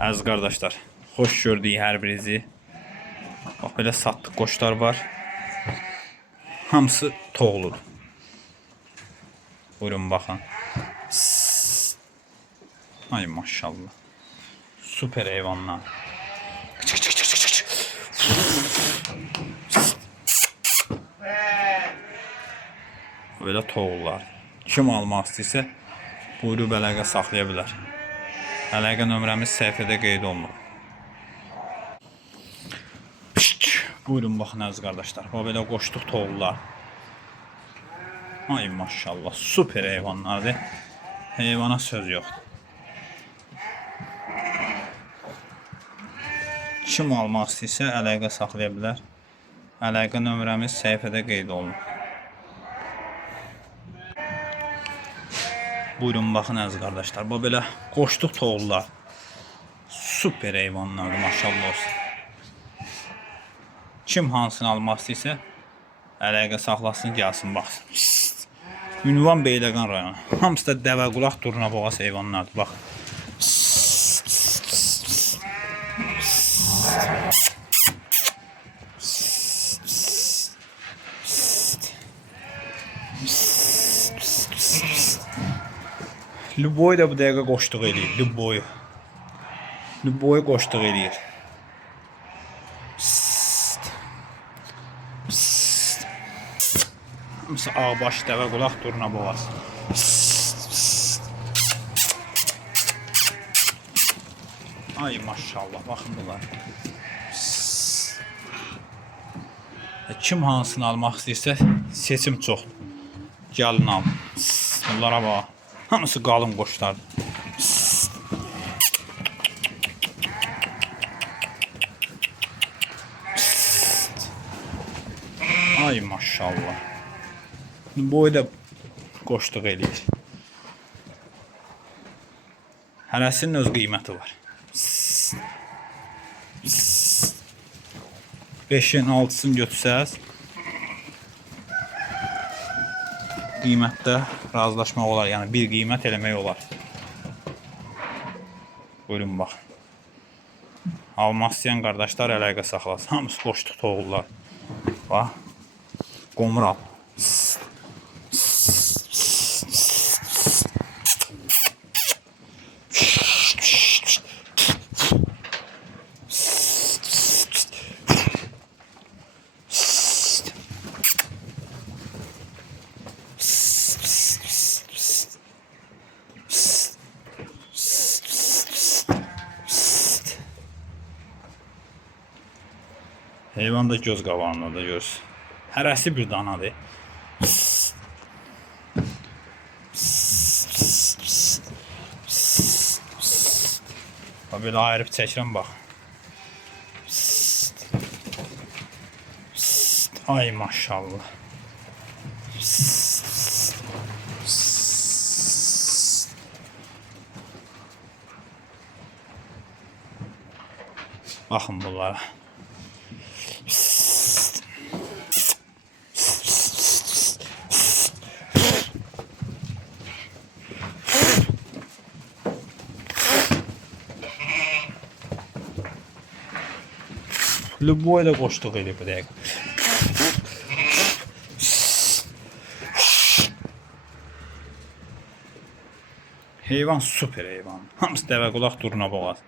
Əziz qardaşlar, xoş gördük hər birinizi. Bax belə satdıq qoçlar var. Hamısı toğludur. Buyurun baxın. Ay maşallah. Süper heyvanlar. Belə toğullar. Kim almaq istəyirsə buyurub əlaqə saxlaya bilər. Əlaqə nömrəmiz səhifədə qeyd olunur. Buyurun baxın əziz qardaşlar. Bax belə qoşduq toğullar. Ay maşallah, super heyvanlardır. Heyvana söz yoxdur. Kim almaq istəyirsə əlaqə saxlaya bilər. Əlaqə nömrəmiz səhifədə qeyd olunur. Buyurun baxın əziz qardaşlar. Bax belə qoşduq toğullar. Super heyvanlardır, maşallah olsun. Kim hansını almaq istəyirsə əlaqə saxlasın, gəlsin baxsın. Ünvan Beyləqan rayonu. Hamısı da dəvə qulaq, durnaboğaz heyvanlardır. Bax. Lüboy da bu dəqiqə qoşduq eləyir. Lüboyu. Lüboyu qoşduq eləyir. Hamısı ağbaş, dəvə qulaq, durnaboğaz. Ay maşallah, baxın bunlar. Kim hansını almaq istəyirsə seçim çoxdur. Gəlin al. Bunlara bax. Hamısı qalın qoşlardır. Ay maşallah. Boyu da qoşduq eləyir. Hərəsinin öz qiyməti var. 5-in 6-sını götürsəz qiymətdə razılaşmaq olar. Yəni bir qiymət eləmək olar. Buyurun bax. Almaq istəyən qardaşlar əlaqə saxlasın. Hamısı qoşduq toğullar. Bax. Qomur al. Heyvan da göz qabağında da görürsün. Hərəsi bir danadır. Belə ayırıb çəkirəm bax. Ay maşallah. Baxın bunlara. Lüboy da qoşduq eləyib bu dəqiqə. Heyvan super heyvan. Hamısı dəvə qulaq, durnaboğaz.